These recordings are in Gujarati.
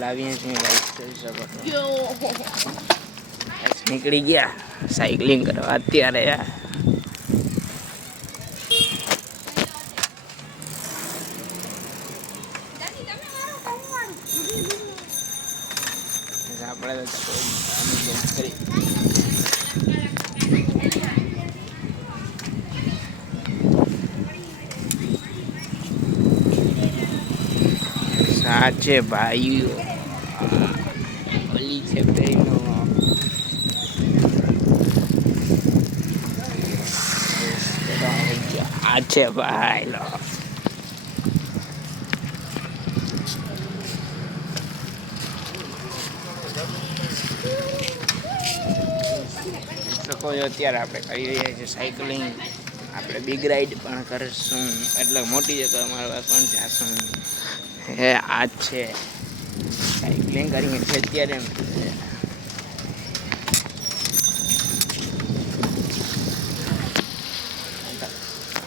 લાવીએ છીએ ગાઈસ, જોઈ શકો છો. નીકળી ગયા સાયકલિંગ કરવા અત્યારે. આપણે સાચે ભાઈઓ ઓલી છે બેનો. આ છે ભાઈ લો. શકો છો અત્યારે આપણે કરી રહ્યા છીએ સાયકલિંગ. આપણે બિગ રાઈડ પણ કરીશું, એટલે મોટી જગ્યા મારવા પણ જાશું. હે આ છે સાયકલિંગ કરીએ છીએ અત્યારે.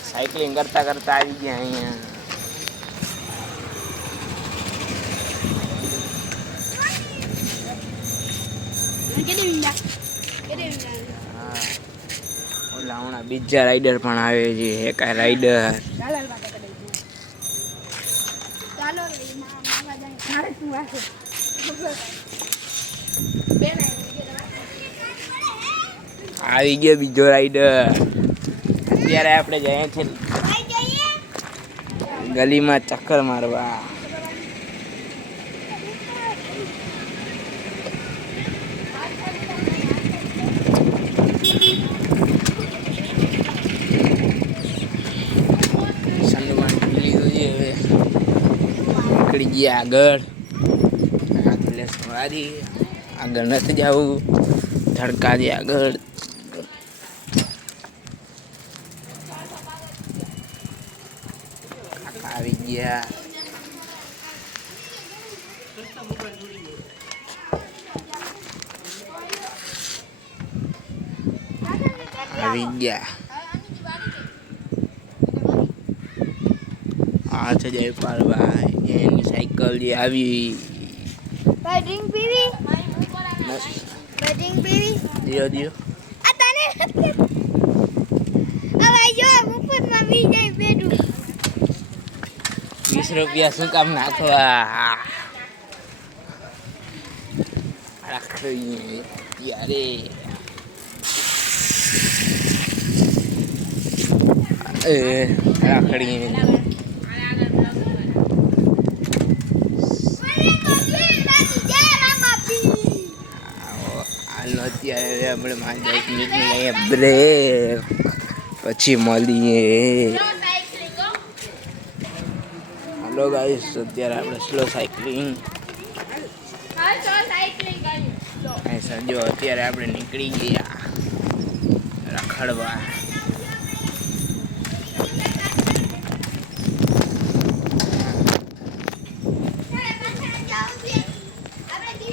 સાયકલિંગ કરતા કરતા આવી ગયા અહીંયા. ઓલા હમણાં બીજા રાઈડર પણ આવે છે. એક રાઈડર આવી ગયો બીજો રાઈડર. અત્યારે આપણે જઈએ છીએ ગલીમાં ચક્કર મારવા. નીકળી ગયા આગળ. આગળ નથી જવું, ધડકા દે આગળ. આવી ગયા. આવી ગયા. આ છે જયપાલભાઈ, એની સાયકલ જે આવી. ડ્રિંક પીવી? ડ્રિંક પીવી? દિયો દિયો. આ તને હવે જો મુફતમાં પી જાય બેડું. 20 રૂપિયા શું કામ નાખવા? રાખીએ ત્યારે રાખડીએ. અત્યારે આપણે 5-10 મિનિટ લઈએ બ્રેક, પછી મળીએ. હાલો ગાઈસ, અત્યારે આપણે સ્લો સાયકલિંગ. જો અત્યારે આપણે નીકળી ગયા રખડવા.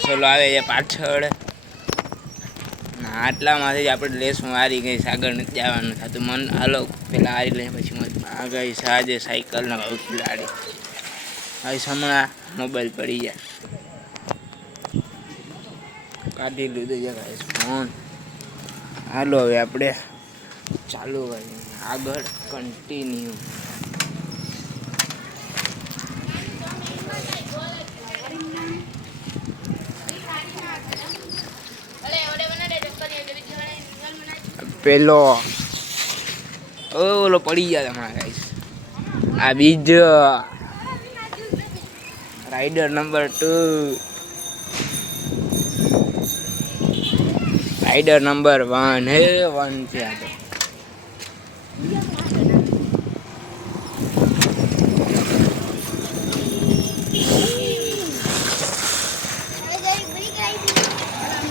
ચલો આવે છે પાછળ. આટલામાંથી જ આપણે લેસમાં હારી ગઈ. આગળ નથી જવાનું થતું. મન હાલો પેલા હારી લઈએ પછી આ ગઈ સાજે સાયકલના ભાવ ખિલાડી. હવે હમણાં મોબાઈલ પડી જાય, કાઢી લીધું છે ગાઈસ ફોન. હાલો હવે આપણે ચાલુ કરીએ આગળ કન્ટિન્યુ. પેલો ઓલો પડી ગયા હમણાં ગાઈસ. આ બીજો રાઈડર નંબર 2, રાઈડર નંબર 1 હે 1 છે આ તો.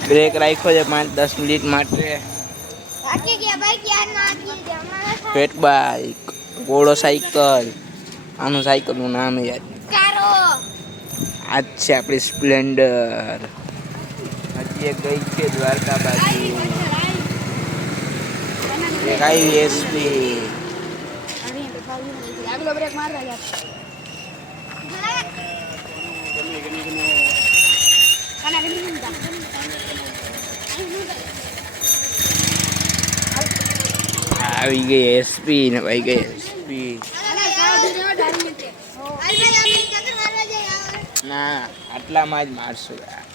બ્રેક રાખ્યો છે 5-10 મિનિટ માટે. ફેટ બાઈક, ઘોડો સાયકલ, આનું સાયકલનું નામ યાદ. આ છે આપણી સ્પ્લેન્ડર. હજી એક ગઈ છે દ્વારકા બાજુ. એક આવી એસપી. આવી ગઈ એસપી ને ભાઈ ગઈ એસપી. ના આટલામાં જ મારશું યાર.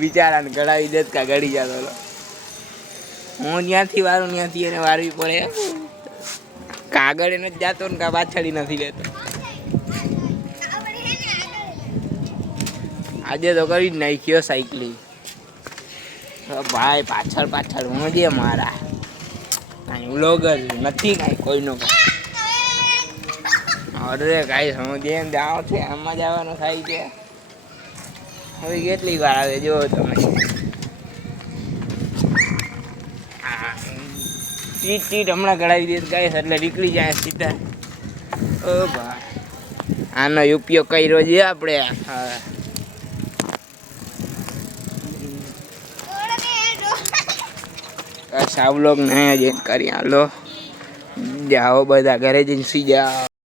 બિચારાને ગળાવી દેત કા ગળી જતો. હું ત્યાંથી વારું ત્યાંથી એને વારવી પડે. કાગળ એને જ જાતો ને કા પાછળી નથી લેતો. આજે તો કરી જ નાખ્યો સાયકલિંગ. ભાઈ પાછળ પાછળ હું જે મારા કાંઈ વ્લોગર નથી કાંઈ કોઈનો. અરે કાંઈ સમજે એમ જાઓ છે આમાં જવાનું થાય છે. હવે કેટલી વાર આવે જો તમે. ટીટ ટીટ હમણાં ગળાવી દે ગાય એટલે નીકળી જાય સીધા. ઓ ભાઈ આનો ઉપયોગ કર્યો છે આપણે. હા સાવ લોગ નહીં જ કરી હાલો. જાઓ બધા ઘરે જઈને સુઈ જાઓ.